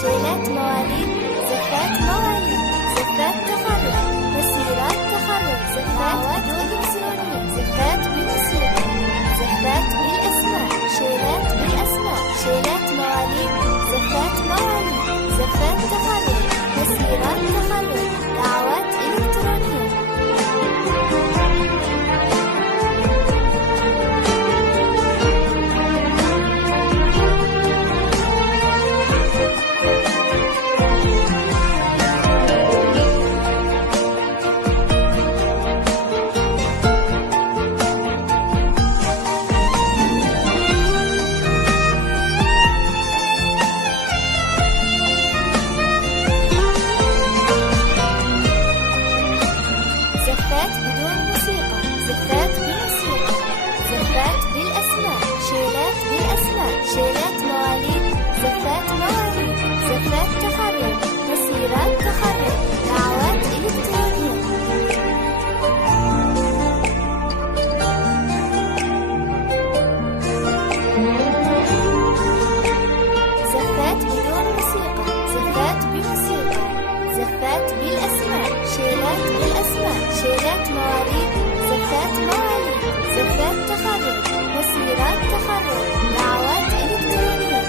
شيلات مواليد، زفات مواليد، زفات تخرج، مسيرات تخرج، زفات إلكترونية، زفات بموسيقى، زفات بالأسماء، شيلات بالأسماء، شيلات مواليد، زفات مواليد، زفات تخرج، مسيرات تخرج، دعوات إلكترونية. زفات بدون موسيقى، زفات بموسيقى، زفات بالأسماء، شيلات بالأسماء، شيلات مواليد، زفات مواليد، زفات تخرج، مسيرات تخرج، دعوات إلكترونية. زفات بدون موسيقى، زفات بموسيقى، زفات بالأسماء، شيلات بالأسماء، شيلات مواليد، زفات مواليد، زفات تخرج، مسيرات تخرج، دعوات إلكترونية.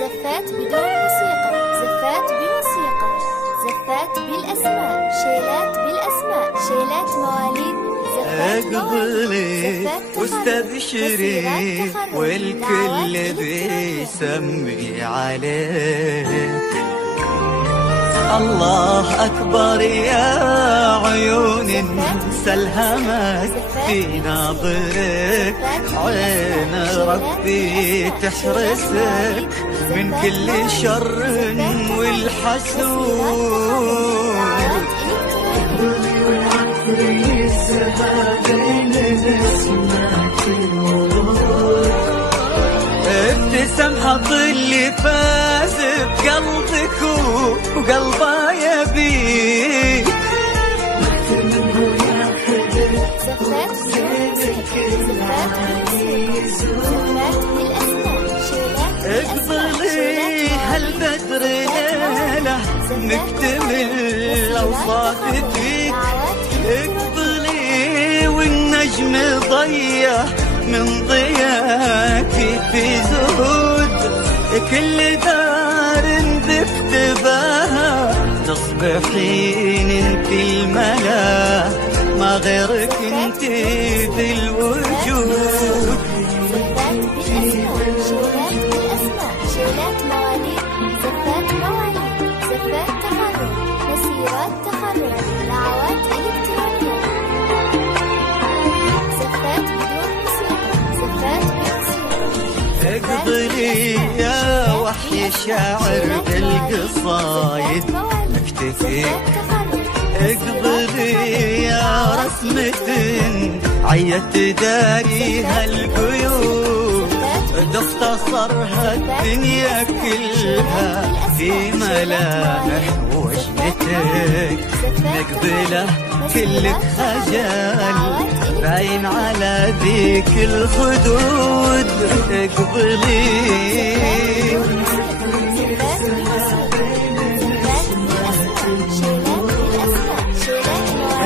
زفات بدون موسيقى، زفات بموسيقى، زفات بالأسماء، شيلات بالأسماء، شيلات مواليد، زفات مواليد، زفات تخرج، واستبشري والكل بيسمي عليك. الله أكبر يا عيون سلهمت في ناظرك، عين ربي تحرسك من كل شر والحسود. ابتسم حط اللي فاز بقلبك وقلبه يبيك. زفات بالأسماء، شيلات اقبلي هالبدر ليلة نكتمل أوصاف فيك. اقبلي والنجم ضيّة من ضياكي في زهود. كل دار بكتبها تصبحين انت الملا، ما غيرك انت بالوجود. زفات بالأسماء، شيلات بالأسماء، شيلات مواليد، زفات مواليد، زفات تخرج، مسيرات تخرج، دعوات إلكترونية. زفات بدون موسيقى، زفات بموسيقى. اقبلي يا وحي الشاعر بالقصايد اكتفيك. اقبلي يا رسمة عيت داريها القيود، تختصرها الدنيا كلها في ملامح وجنتك. مقبلة كلك خجل باين على ذيك الخدود. اقبلي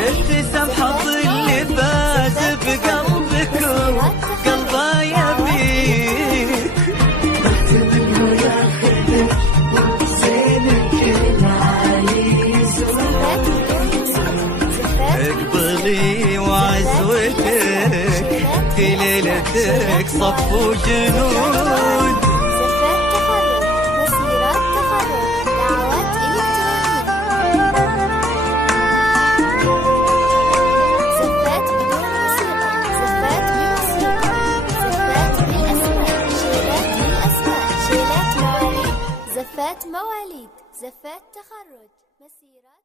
ابتسم حط اللي فاز بقلبك قلبه يبيك. اقبلي وعزوتك في ليلتك صف وجنود. زفات مواليد، زفات تخرج، مسيرات.